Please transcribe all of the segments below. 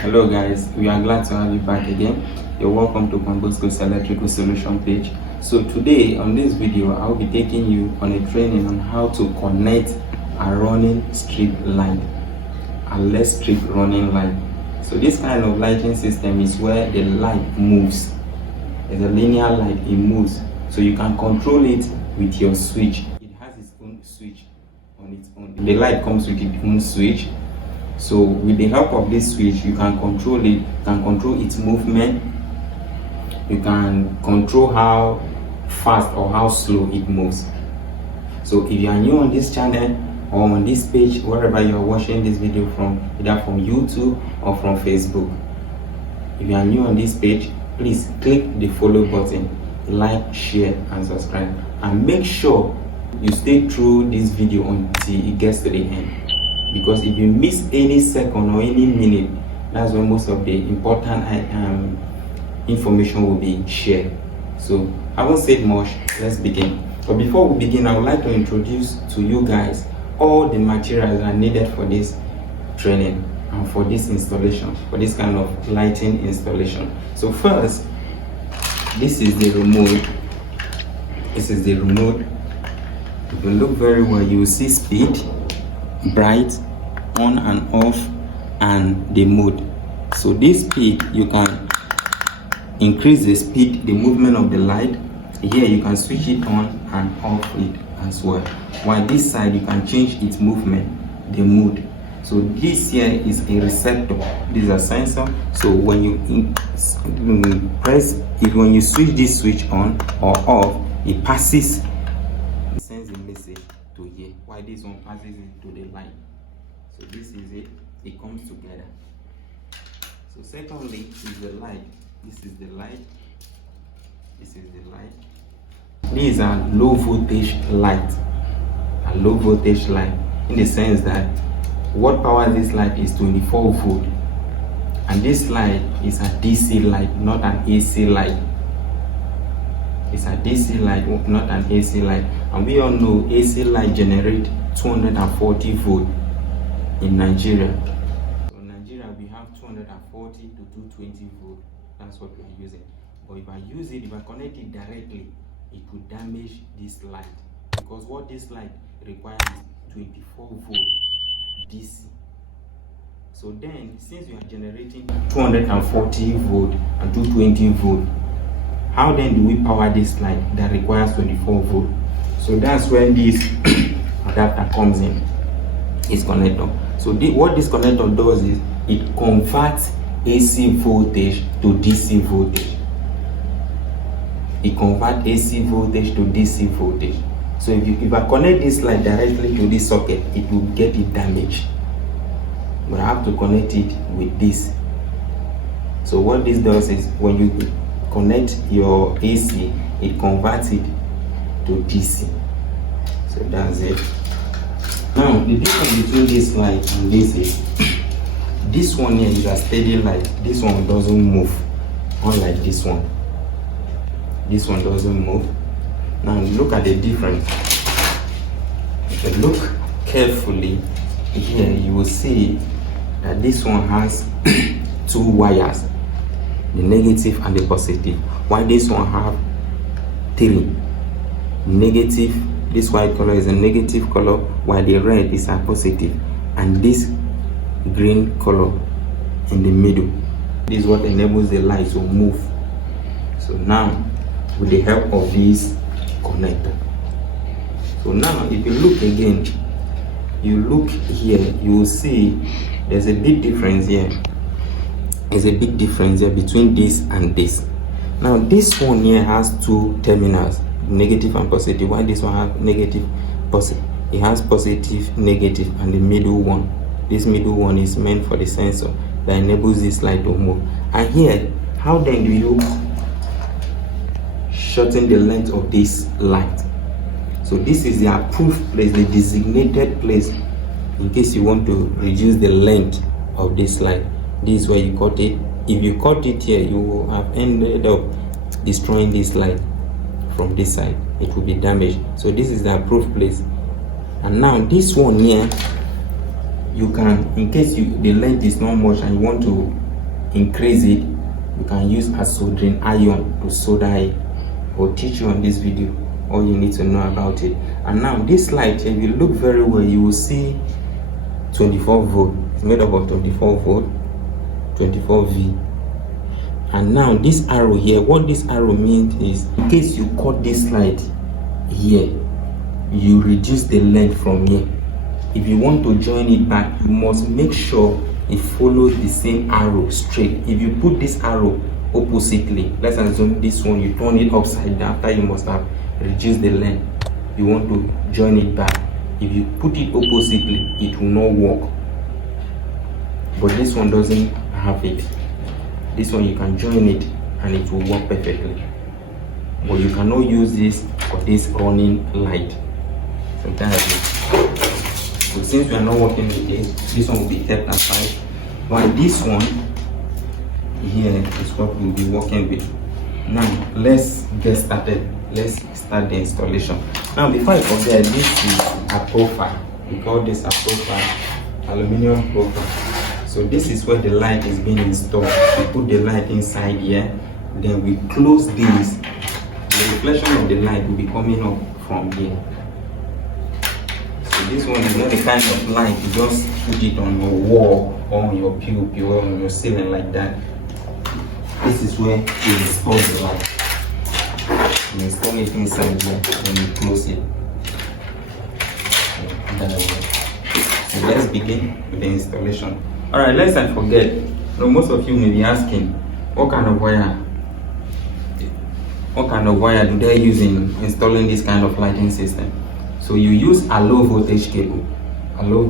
Hello guys, we are glad to have you back again. You're welcome to Bosco's electrical solution page. So today on this video I'll be taking you on a training on how to connect a running strip light, a less strip running light. So this kind of lighting system is where the light moves. It's a linear light, it moves, so you can control it with your switch. It has its own switch on its own. The light comes with its own switch. So with the help of this switch, you can control it, you can control its movement, you can control how fast or how slow it moves. So if you are new on this channel or on this page, wherever you are watching this video from, either from YouTube or from Facebook, if you are new on this page, please click the follow button, like, share and subscribe, and make sure you stay through this video until it gets to the end. Because if you miss any second or any minute, that's when most of the important information will be shared. So I won't say much, let's begin. But before we begin, I would like to introduce to you guys all the materials that are needed for this training and for this installation, for this kind of lighting installation. So first, this is the remote. This is the remote. If you look very well, you will see speed, bright, on and off, and the mode. So this speed, you can increase the speed, the movement of the light. Here you can switch it on and off it as well. While this side, you can change its movement, the mode. So this here is a receptor, this is a sensor. So when you when you switch this switch on or off, it passes, it sends a message to here, while this one passes it to the light. So this is it, it comes together. So secondly is the light. This is the light, this is the light. These are low voltage light, a low voltage light, in the sense that what powers this light is 24 volt, and this light is a DC light, not an AC light. It's a DC light, not an AC light, and we all know AC light generate 240 volt in Nigeria. So in Nigeria we have 240 to 220 volt. That's what we are using. But if I use it, if I connect it directly, it could damage this light, because what this light requires is 24 volt DC. So then, since we are generating 240 volt and 220 volt, how then do we power this light that requires 24 volt? So that's where this adapter comes in, this connector. So what this connector does is it converts AC voltage to DC voltage. It converts AC voltage to DC voltage. So if I connect this light directly to this socket, it will get it damaged. But I have to connect it with this. So what this does is, when you connect your AC, it converts it to DC. So that's it. Now the difference between this light and this is, this one here is a steady light. This one doesn't move, unlike this one. This one doesn't move. Now look at the difference. If you look carefully here, you will see that this one has two wires, the negative and the positive, while this one have three. Negative, this white color is a negative color, while the red is a positive, and this green color in the middle. This is what enables the light to move. So now, with the help of this connector, so now if you look again, you look here, you will see there's a big difference here. There's a big difference here between this and this. Now this one here has two terminals, negative and positive, while this one has negative, positive. It has positive, negative, and the middle one. This middle one is meant for the sensor that enables this light to move. And here, how then do you shorten the length of this light? So this is the approved place, the designated place, in case you want to reduce the length of this light. This is where you cut it. If you cut it here, you will have ended up destroying this light from this side. It will be damaged. So this is the approved place. And now this one here, you can, in case the length is not much and you want to increase it, you can use a soldering iron to solder it. I'll teach you on this video all you need to know about it. And now this light, if you look very well, you will see 24 volt. It's made up of 24 volt, 24 V. And now this arrow here, what this arrow means is, in case you cut this light here, you reduce the length from here. If you want to join it back, you must make sure it follows the same arrow straight. If you put this arrow oppositely, let's assume this one, you turn it upside down, after you must have reduced the length, you want to join it back. If you put it oppositely, it will not work. But this one doesn't have it. This one you can join it and it will work perfectly. But you cannot use this for this running light. So that's it. So since we are not working with this one will be kept aside. While this one here is what we'll be working with. Now let's get started. Let's start the installation. Now before I forget, this is a profile. We call this a profile, aluminum profile. So this is where the light is being installed. We put the light inside here, then we close this. The reflection of the light will be coming up from here. So this one is not the kind of light you just put it on your wall or on your POP or on your ceiling like that. This is where we install the light. You install it inside here, then you close it. So let's begin with the installation. Alright, lest I forget, most of you may be asking, what kind of wire do they use in installing this kind of lighting system? So you use a low voltage cable. I know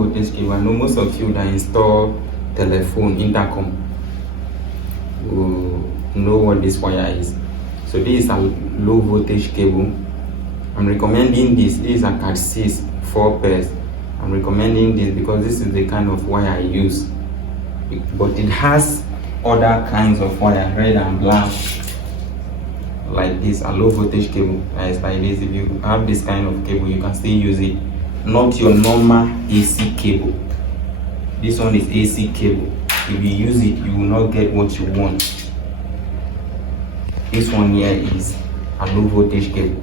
most of you that install telephone intercom will know what this wire is. So this is a low voltage cable. I'm recommending this. This is a Cat 6 4 pairs. I'm recommending this because this is the kind of wire I use. But it has other kinds of wire, red and black, like this, a low voltage cable. It's like this. If you have this kind of cable, you can still use it. Not your normal AC cable. This one is AC cable. If you use it, you will not get what you want. This one here is a low voltage cable.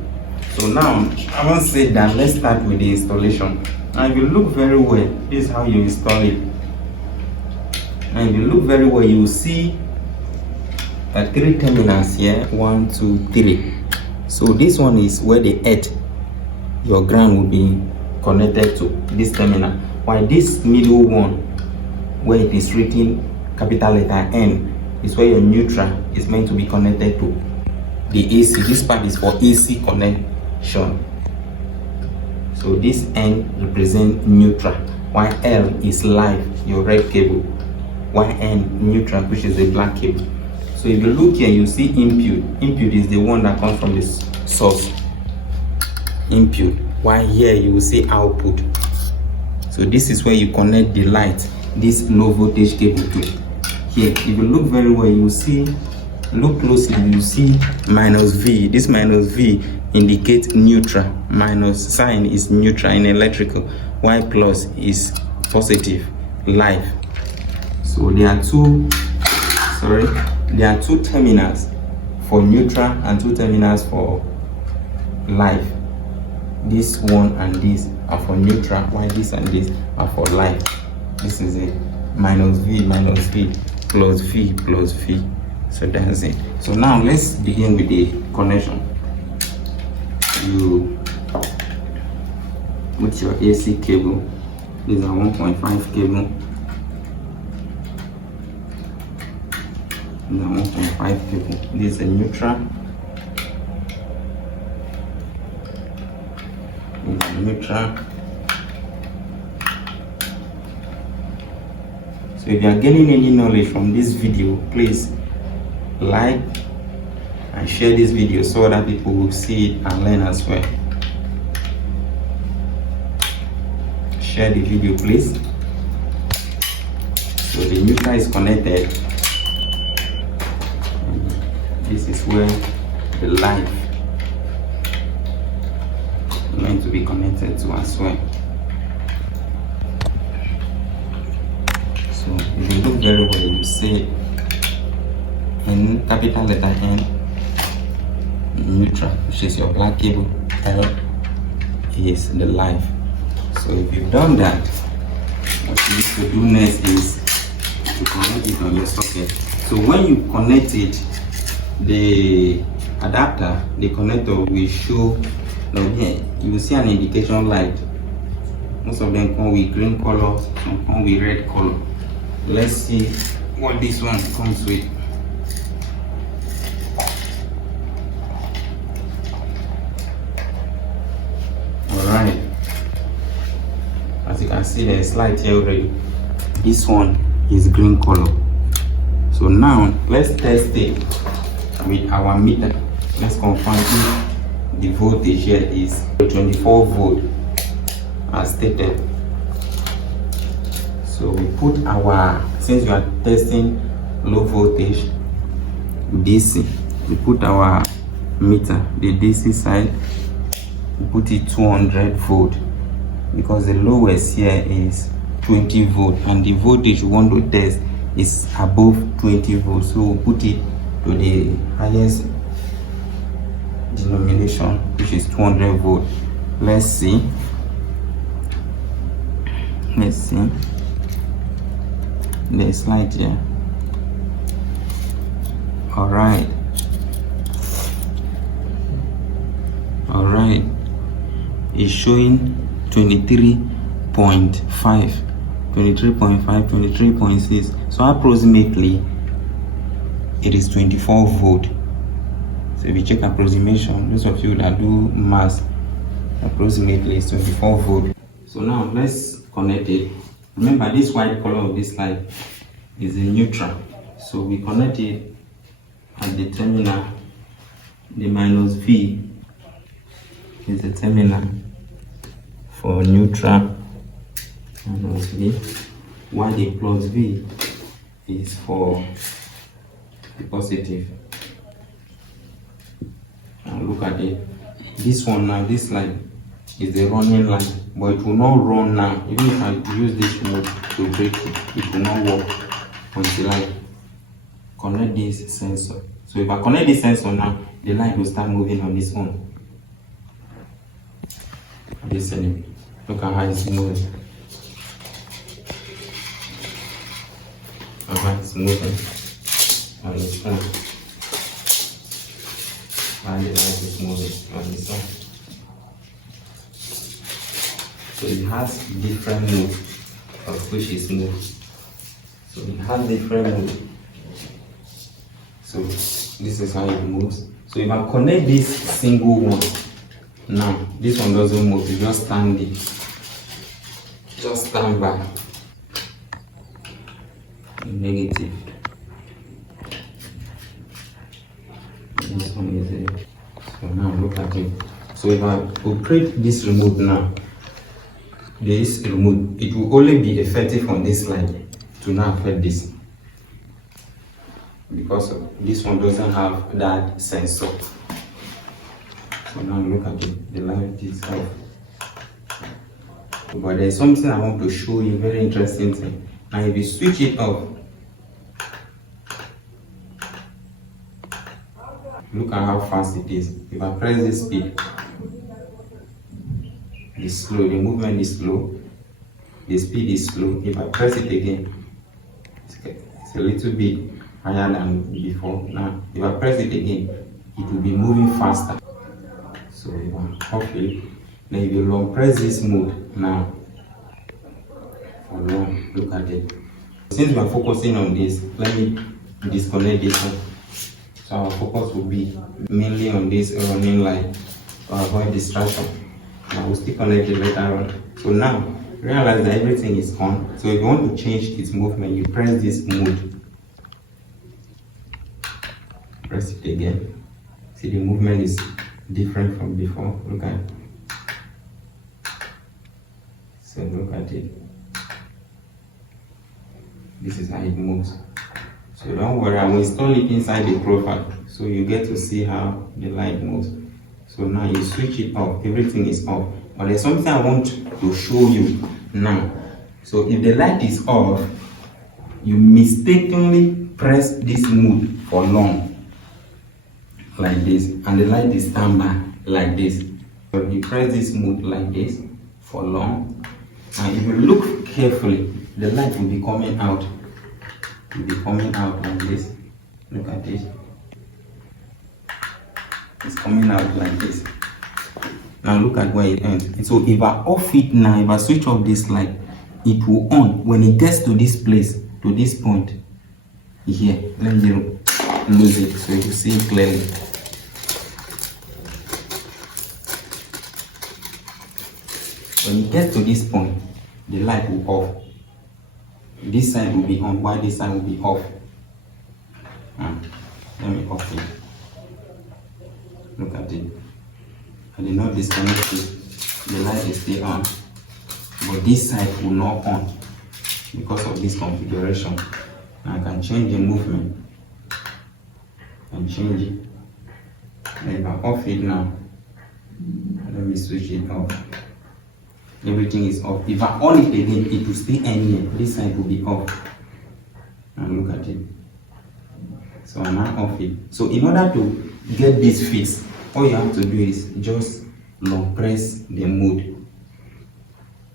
So now, having said that, let's start with the installation. Now if you look very well, this is how you install it. And if you look very well, you will see 3 terminals here. 1, 2, 3. So this one is where the earth, your ground, will be connected to this terminal. While this middle one, where it is written capital letter N, is where your neutral is meant to be connected to the AC. This part is for AC connection. So this N represents neutral, while L is live, your red cable, while N neutral, which is the black cable. So if you look here, you see input. Input is the one that comes from the source. Input. While here you will see output. So this is where you connect the light, this low voltage cable to. Here, if you look very well, you will see, look closely, you see -V. This -V indicates neutral. Minus sign is neutral in electrical, while plus is positive, live. So there are two terminals for neutral and 2 terminals for live. This one and this are for neutral, while this and this are for live. This is it. -V, plus V. So that's it. So now let's begin with the connection. You put your AC cable. This is a 1.5 cable. This is a 1.5 cable. This is a neutral. This is a neutral. So if you are getting any knowledge from this video, please like and share this video so other people will see it and learn as well. Share the video, please. So the neutral is connected. This is where the light is meant to be connected to as well. So if you look very well, you see capital letter N, neutral, which is your black cable, L is the live. So if you've done that, what you need to do next is to connect it on your socket. So when you connect it, the adapter, the connector will show, here you will see an indication light. Most of them come with green color, some come with red color. Let's see what this one comes with. Alright, as you can see, there's light here already. This one is green color. So now let's test it with our meter. Let's confirm if the voltage here is 24 volt as stated. So we put our, since we are testing low voltage DC, we put our meter, the DC side, we put it 200 volt because the lowest here is 20 volt and the voltage we want to test is above 20 volts. So we'll put it to the highest denomination, which is 200 volt. Let's see. There's light here. Alright, it's showing 23.5, 23.6. So approximately it is 24 volt. So if you check approximation, those of you that do math, approximately it's 24 volt. So now let's connect it. Remember, this white color of this light is a neutral. So we connect it at the terminal. The minus V is the terminal for neutral, minus V, while the plus V is for the positive. Now look at it. This one now, this light is the running light, but it will not run now. Even if I use this mode to break it, it will not work until I connect this sensor. So if I connect this sensor now, the light will start moving on its own. Listen, look at how it's moving. It's moving on its own. And the light is moving on its own. So it has different modes of which is moved. So it has different modes. So this is how it moves. So if I connect this single one, now this one doesn't move, you just stand it. Just stand by. Negative. This one is it. So now look at it. So if I operate this remote now, this remote, it will only be effective on this line to now affect this, because this one doesn't have that sensor. So now look at it, the light is off. But there's something I want to show you, very interesting thing. Now if you switch it off, look at how fast it is. If I press this speed, it's slow, the movement is slow, the speed is slow. If I press it again, it's a little bit higher than before. Now if I press it again, it will be moving faster. So if I off it, then if you long press this mode now, for long, look at it. Since we are focusing on this, let me disconnect this one. So our focus will be mainly on this running light to avoid distraction. I will still connect it later on. So now realize that everything is on. So if you want to change its movement, you press this mode. Press it again. See, the movement is different from before. Look at it. So look at it. This is how it moves. So don't worry, I will install it inside the profile so you get to see how the light moves. So now you switch it off, everything is off. But there's something I want to show you now. So if the light is off, you mistakenly press this mode for long. like this, and the light is standby like this. So you press this mode like this for long, and if you look carefully, the light will be coming out. It will be coming out like this. Look at this. It's coming out like this. Now look at where it ends. So if I off it now, if I switch off this light, it will on. When it gets to this place, to this point here, let me lose it so you see it clearly. When it gets to this point, the light will off. This side will be on, while this side will be off. Let me off it. Look at it. I did not disconnect it. The light is still on, but this side will not on because of this configuration. Now I can change the movement and change it. If I off it now, let me switch it off. Everything is off. If I on it again, it will stay in here. This side will be off. And look at it. So I now off it. So in order to get this fixed, all you have to do is just long press the mode.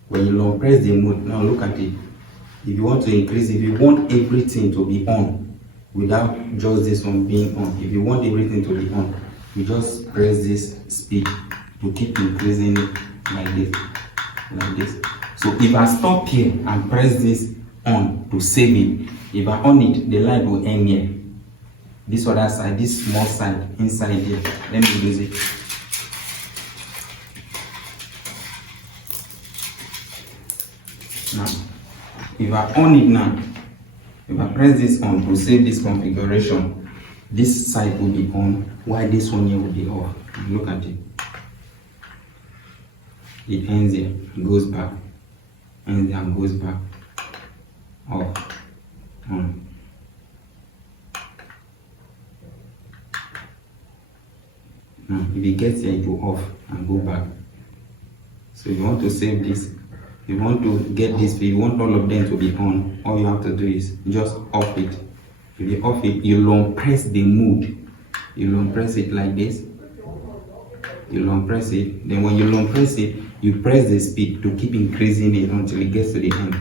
When you long press the mode, now look at it. If you want to increase, if you want everything to be on without just this one being on, if you want everything to be on, you just press this speed to keep increasing it like this, like this. So if I stop here and press this on to save it, if I on it, the light will end here. This other side, this small side inside here, let me use it. Now, if I on it now, if I press this on to save this configuration, this side will be on, while this one here will be off. Look at it. It ends here, goes back, ends there and goes back, off, on. Now, if it gets here, it will off and go back. So if you want to save this, if you want to get this, if you want all of them to be on, all you have to do is just off it. If you off it, you long press the mode. You long press it like this. You long press it. Then when you long press it, you press the speed to keep increasing it until it gets to the end,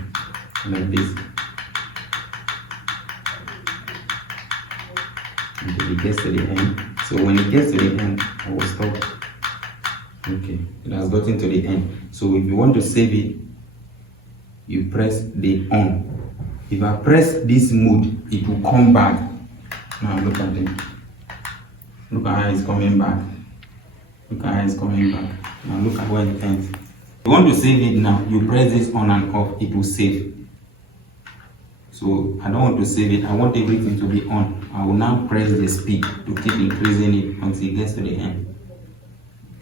like this. Until it gets to the end. So when it gets to the end, I will stop. Okay, it has gotten to the end. So if you want to save it, you press the on. If I press this mode, it will come back. Now look at it. Look at how it's coming back. Look at how it's coming back. Now look at where it ends. If you want to save it now, you press this on and off, it will save. So I don't want to save it, I want everything to be on. I will now press the speed to keep increasing it until it gets to the end.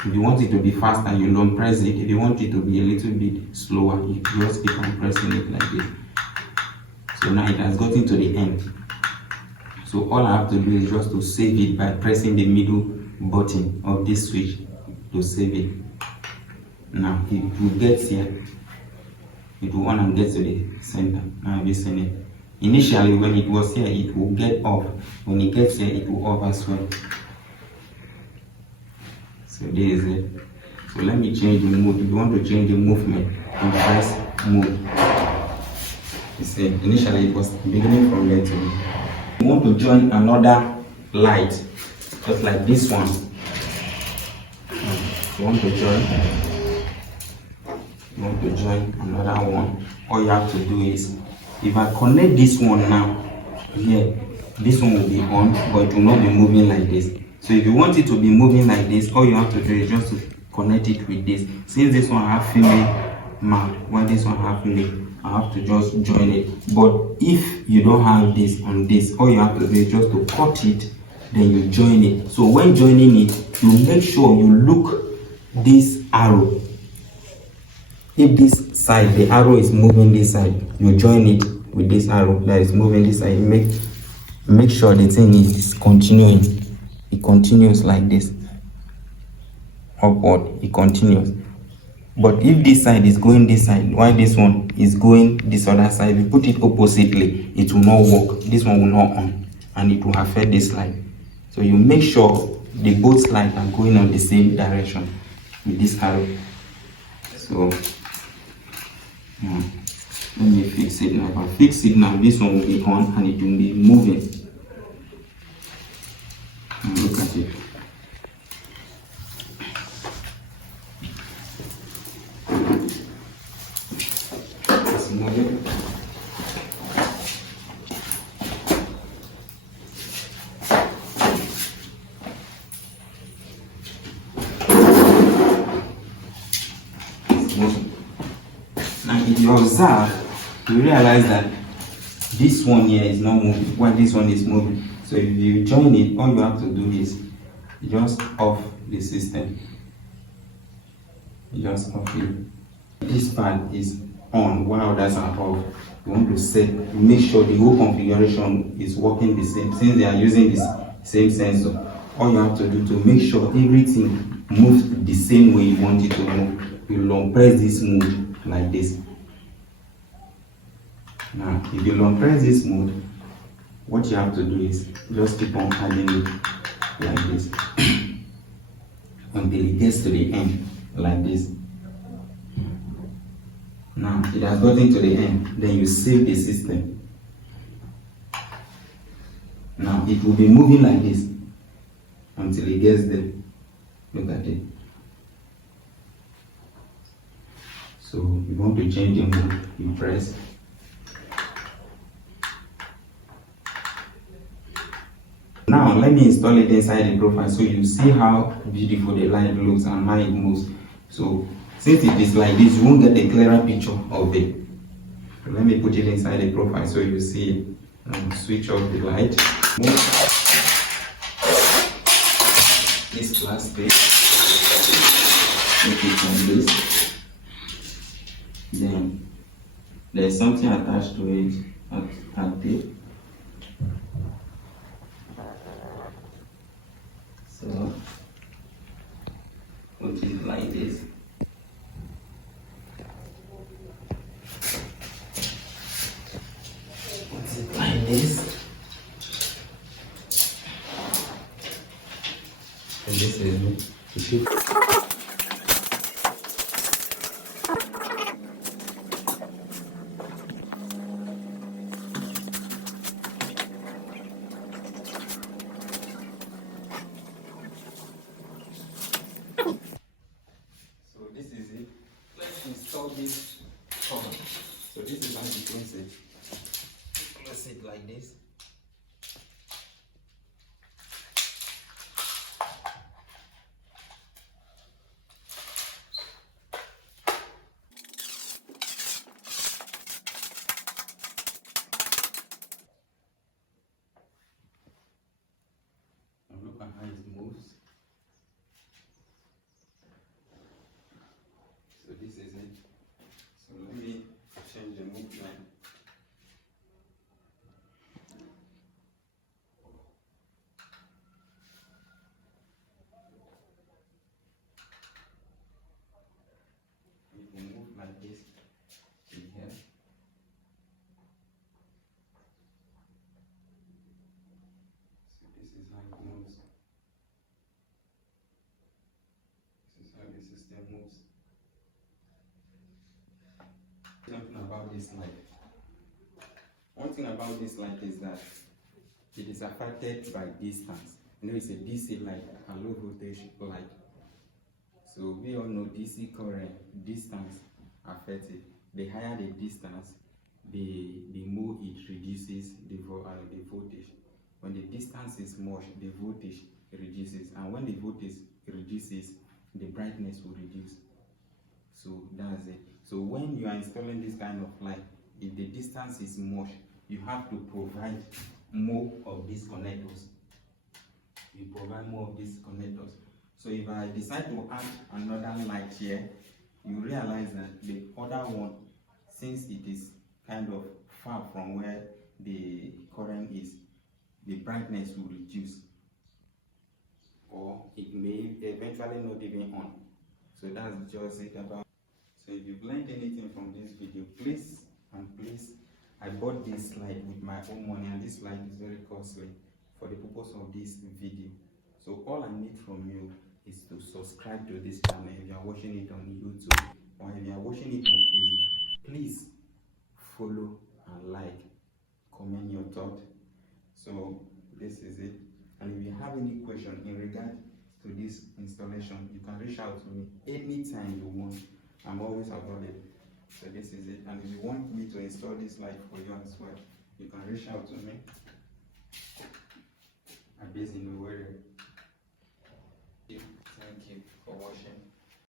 If you want it to be faster, you don't press it. If you want it to be a little bit slower, you just keep on pressing it like this. So now it has gotten to the end. So all I have to do is just to save it by pressing the middle button of this switch to save it. Now it will get here, it will on and get to the center. Now have you seen it? Initially when it was here, it will get off. When it gets here, it will off as well. So this is it. So let me change the mode. If you want to change the movement, you press mode. You see, initially it was beginning from there to here. You want to join another light, just like this one. You want to join another one. All you have to do is, if I connect this one now here, this one will be on, but it will not be moving like this. So if you want it to be moving like this, all you have to do is just to connect it with this. Since this one have female mount, while this one have male, I have to just join it. But if you don't have this on this, all you have to do is just to cut it, then you join it. So when joining it, you make sure you look this arrow. If this side, the arrow is moving this side, you join it with this arrow that is moving this side. Make sure the thing is continuing. It continues like this. Upward, it continues. But if this side is going this side, while this one is going this other side, if you put it oppositely, it will not work. This one will not on, and it will affect this light. So you make sure the both light are going on the same direction with this arrow. So let me fix it now. If I fix it now, this one will be on and it will be moving. Look at it. It's moving. Now if you observe, you realize that this one here is not moving while this one is moving. So if you join it, all you have to do is just off the system. You just off it. This part is on while others are off. You want to make sure the whole configuration is working the same. Since they are using this same sensor, all you have to do to make sure everything moves the same way you want it to move, you long press this mode like this. Now, if you long press this mode, what you have to do is just keep on adding it like this until it gets to the end like this. Now it has gotten to the end, then you save the system. Now it will be moving like this until it gets there. Look at it. So you want to change the mode, you press. Now let me install it inside the profile so you see how beautiful the light looks and how it moves. So since it is like this, you won't get a clearer picture of it. So let me put it inside the profile so you see it. And switch off the light. Move this plastic. Make it like this. Then there's something attached to it at tape. So put it like this. Put it like this. And this is install this cover. So this is how you place it. Place it like this. Now look at how it moves. So this is it. So let me change the movement. We can move like this in here. So this is how it moves. This is how the system moves. Something about this light. One thing about this light is that it is affected by distance. You know, it's a DC light, a low voltage light. So we all know DC current, distance affects it. The higher the distance, the more it reduces the voltage. When the distance is much, the voltage reduces, and when the voltage reduces, the brightness will reduce. So that's it. So when you are installing this kind of light, if the distance is much, you have to provide more of these connectors. You provide more of these connectors. So if I decide to add another light here, you realize that the other one, since it is kind of far from where the current is, the brightness will reduce, or it may eventually not even on. So that's just it about. So if you've learned anything from this video, please, I bought this light with my own money, and this light is very costly for the purpose of this video. So all I need from you is to subscribe to this channel if you are watching it on YouTube, or if you are watching it on Facebook. Please follow and like, comment your thought. So this is it. And if you have any question in regard to this installation, you can reach out to me anytime you want. I'm always available. So this is it. And if you want me to install this light for you as well, you can reach out to me. I'm based in the area. Thank you for watching.